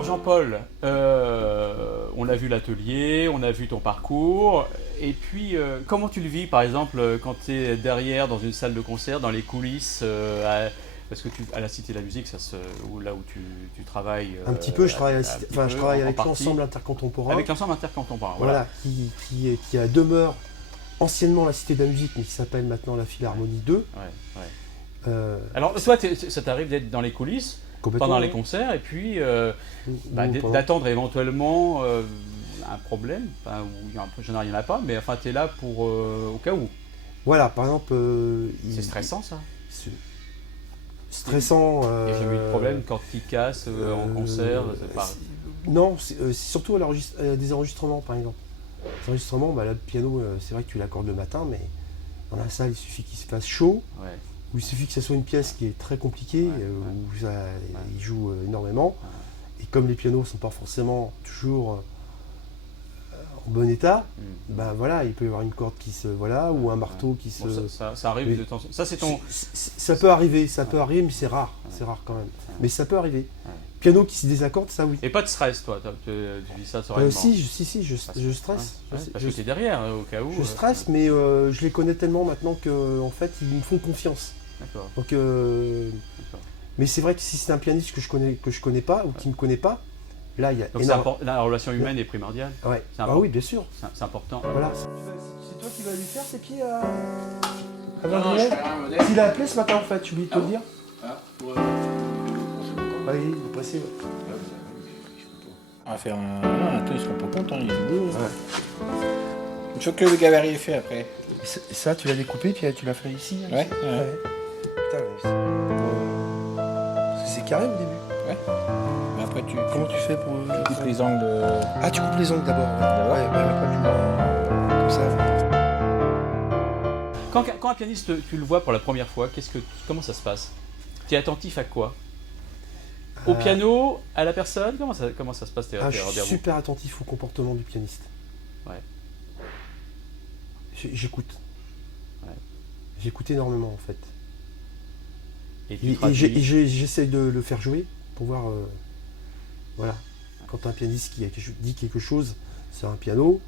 Alors Jean-Paul, on a vu l'atelier, on a vu ton parcours, et puis comment tu le vis par exemple quand tu es derrière dans une salle de concert, dans les coulisses, parce que à la Cité de la Musique, là où tu travailles. Un petit peu, je travaille, je travaille avec partie, l'ensemble intercontemporain. Avec l'ensemble intercontemporain, voilà. Qui a demeure anciennement la Cité de la Musique, mais qui s'appelle maintenant la Philharmonie 2. Alors toi, ça t'arrive d'être dans les coulisses pendant les concerts et puis d'attendre éventuellement un problème, où il n'y en a pas, mais enfin tu es là pour au cas où. Voilà, par exemple... c'est stressant ça. Stressant. Il n'y a jamais eu de problème quand il casse en concert. Non, c'est surtout à des enregistrements par exemple. Les enregistrements, là, le piano, c'est vrai que tu l'accordes le matin, mais dans la salle, il suffit qu'il se fasse chaud. Ouais. Ou il suffit que ce soit une pièce qui est très compliquée, où il joue énormément. Et comme les pianos ne sont pas forcément toujours en bon état, voilà, il peut y avoir une corde qui se... Voilà, ou un marteau qui se... Bon, ça arrive de temps. Ça, c'est ton... Ça peut arriver, mais c'est rare. C'est rare quand même. Mais ça peut arriver. Piano qui se désaccorde, ça oui. Et pas de stress, toi, tu dis ça sereinement. Si, je stresse. Parce que tu es derrière, au cas où. Je stresse, mais je les connais tellement maintenant qu'en fait, ils me font confiance. D'accord. Donc, mais c'est vrai que si c'est un pianiste que je connais pas ou qui ne me connaît pas, là il y a la relation humaine est primordiale. Ouais. Oui, bien sûr. C'est important. Voilà. C'est toi qui vas lui faire ses pieds à... Non, je fais rien, modèle. Il a appelé ce matin en fait, j'ai oublié de te le dire. Pour Oui, il est pressé. on va faire un tour, ils seront pas contents, ils jouent. Il faut que le gabarit est fait après. Ça, tu l'as découpé, puis tu l'as fait ici. Ouais. Putain, c'est carré au début. Ouais. Mais après, Comment tu fais pour... Tu coupes les angles. Ah, tu coupes les angles d'abord. Ouais, après comme ça. Quand un pianiste, tu le vois pour la première fois, comment ça se passe? Tu es attentif à quoi? Au piano, à la personne? Comment ça se passe? Je suis super attentif au comportement du pianiste. Ouais. J'écoute. Ouais. J'écoute énormément en fait. Et j'essaye de le faire jouer pour voir. Voilà. Quand un pianiste qui dit quelque chose sur un piano,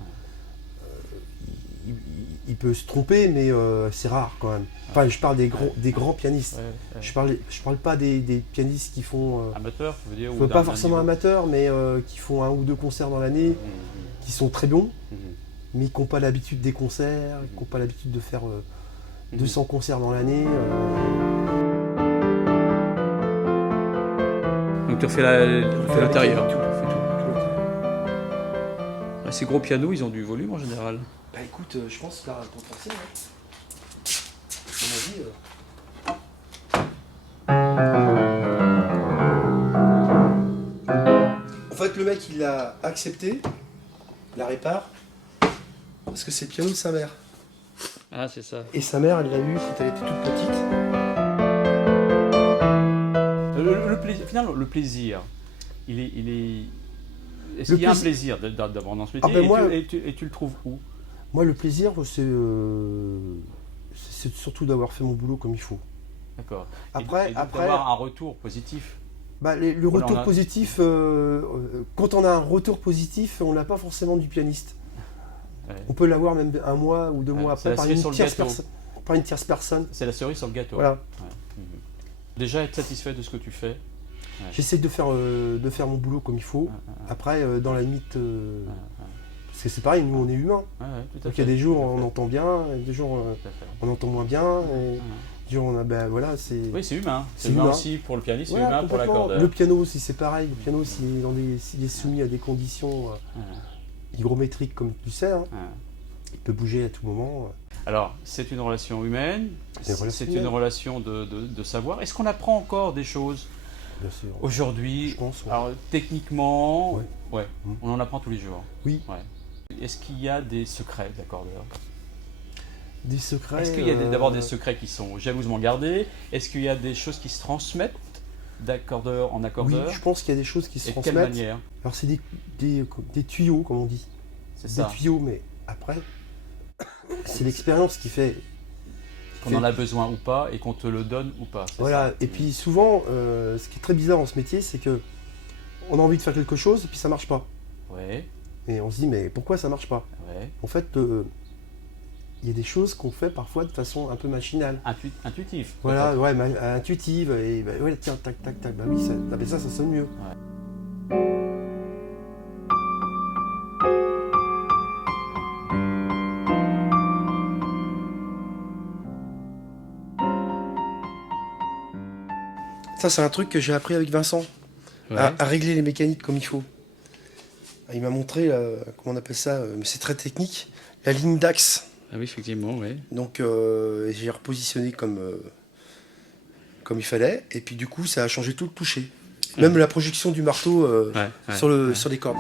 il peut se tromper, mais c'est rare quand même. Enfin, je parle des grands pianistes. Je parle pas des pianistes qui font... amateurs, tu veux dire? Pas forcément amateurs, mais qui font 1 ou 2 concerts dans l'année, qui sont très bons, mais qui n'ont pas l'habitude des concerts, qui n'ont pas l'habitude de faire 200 concerts dans l'année. Donc tu refais l'intérieur. Ces gros pianos, ils ont du volume en général. Bah écoute, je pense que là, ton français, en fait, le mec, il l'a accepté, il la répare, parce que c'est le piano de sa mère. Ah, c'est ça. Et sa mère, elle l'a eu quand elle était toute petite. Finalement, le plaisir, est-ce qu'il y a un plaisir d'abord dans ce métier et tu le trouves où? Moi, le plaisir, c'est surtout d'avoir fait mon boulot comme il faut. D'accord. Après, d'avoir un retour positif. Le retour positif, quand on a un retour positif, on n'a pas forcément du pianiste. Ouais. On peut l'avoir même 1 mois ou 2 mois après par une tierce personne. C'est la cerise sur le gâteau. Voilà. Ouais. Déjà être satisfait de ce que tu fais. Ouais. J'essaie de faire mon boulot comme il faut. Après, dans la limite, parce que c'est pareil, nous on est humains. Donc il y a des jours on entend bien, des jours on entend moins bien. Et des jours voilà, c'est. Oui, c'est humain. C'est humain aussi pour le pianiste, c'est humain pour l'accordeur. Le piano aussi, c'est pareil. Le piano, s'il est soumis à des conditions hygrométriques, comme tu sais, il peut bouger à tout moment. Alors, c'est une relation humaine, c'est une relation de savoir. Est-ce qu'on apprend encore des choses aujourd'hui? Je pense. Alors, techniquement, on en apprend tous les jours. Oui. Ouais. Est-ce qu'il y a des secrets d'accordeurs? Des secrets. Est-ce qu'il y a d'abord des secrets qui sont jalousement gardés? Est-ce qu'il y a des choses qui se transmettent d'accordeur en accordeur? Oui, je pense qu'il y a des choses qui se transmettent. De quelle manière? Alors, c'est des tuyaux, comme on dit. C'est ça. Des tuyaux, mais après, c'est l'expérience qui fait. Qu'on en a besoin ou pas et qu'on te le donne ou pas. Voilà, et puis souvent, ce qui est très bizarre dans ce métier, c'est que on a envie de faire quelque chose et puis ça marche pas. Ouais. Et on se dit mais pourquoi ça marche pas? Ouais. En fait, il y a des choses qu'on fait parfois de façon un peu machinale. Intuitif. Voilà, ouais, intuitive. Et bah, ouais, tiens, tac, tac, tac. Bah oui, ça sonne mieux. Ouais. Ça, c'est un truc que j'ai appris avec Vincent, Ouais. à régler les mécaniques comme il faut. Il m'a montré, comment on appelle ça, mais c'est très technique, la ligne d'axe. Ah oui, effectivement, ouais. Donc, j'ai repositionné comme il fallait, et puis du coup, ça a changé tout le toucher. Même la projection du marteau sur les cordes.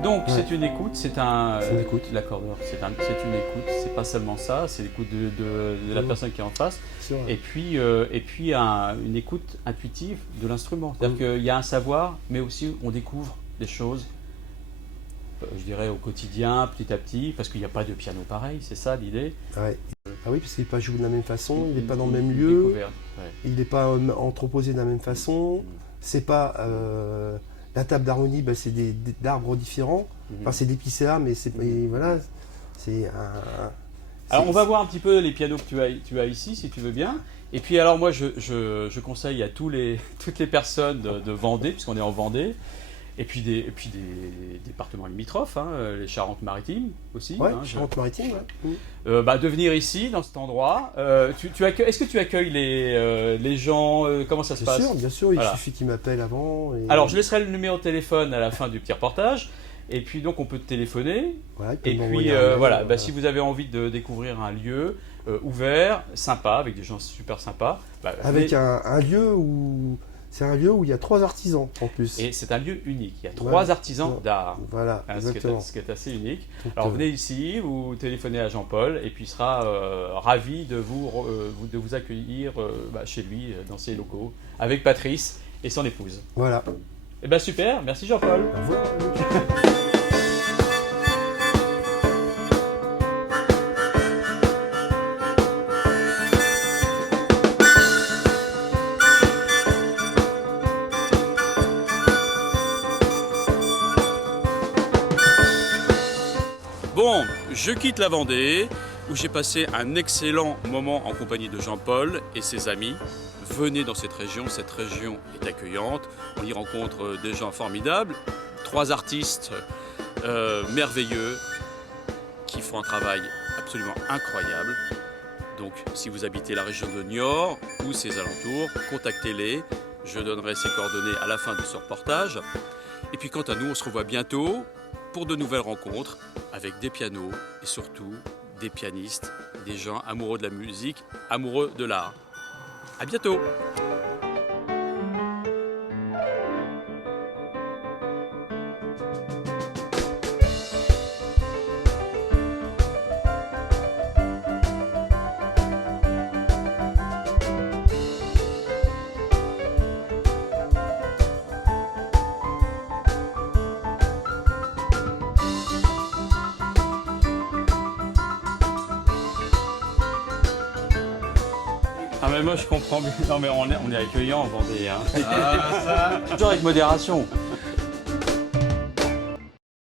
Donc c'est une écoute, c'est une écoute. L'accordeur, c'est une écoute, c'est pas seulement ça, c'est l'écoute de la personne qui est en face, et puis une écoute intuitive de l'instrument. C'est-à-dire qu'il y a un savoir, mais aussi on découvre des choses, je dirais au quotidien, petit à petit, parce qu'il n'y a pas de piano pareil, c'est ça l'idée. Ouais. Ah oui, parce qu'il n'est pas joué de la même façon, il n'est pas dans le même lieu, il n'est pas entreposé de la même façon, c'est pas... la table d'harmonie, bah, c'est d'arbres différents. Enfin, c'est d'épicéa, mais voilà, c'est un... Alors, on va voir un petit peu les pianos que tu as ici, si tu veux bien. Et puis, alors, moi, je conseille à toutes les personnes de Vendée, puisqu'on est en Vendée, et puis des départements limitrophes, hein, les Charentes-Maritimes aussi. Ouais, hein, Charentes-Maritimes, ouais. De venir ici, dans cet endroit. Est-ce que tu accueilles les gens comment ça se passe? Bien sûr, il Voilà. suffit qu'ils m'appellent avant. Et... Alors, je laisserai le numéro de téléphone à la fin du petit reportage. Et puis, donc, on peut te téléphoner. Voilà, Et puis, voilà, si vous avez envie de découvrir un lieu ouvert, sympa, avec des gens super sympas. Avec un lieu où... C'est un lieu où il y a 3 artisans en plus. Et c'est un lieu unique. Il y a 3 artisans d'art. Voilà, exactement. Ce qui est assez unique. Donc, Alors venez ici, vous téléphonez à Jean-Paul et puis il sera ravi de vous accueillir chez lui, dans ses locaux, avec Patrice et son épouse. Voilà. Et ben super, merci Jean-Paul. Au revoir. Bon, je quitte la Vendée, où j'ai passé un excellent moment en compagnie de Jean-Paul et ses amis. Venez dans cette région est accueillante, on y rencontre des gens formidables, 3 artistes merveilleux qui font un travail absolument incroyable. Donc si vous habitez la région de Niort ou ses alentours, contactez-les, je donnerai ses coordonnées à la fin de ce reportage. Et puis quant à nous, on se revoit bientôt pour de nouvelles rencontres avec des pianos et surtout des pianistes, des gens amoureux de la musique, amoureux de l'art. À bientôt! Ah mais moi je comprends bien. Non mais on est accueillant en Vendée. Hein. Ah, ça. Toujours avec modération.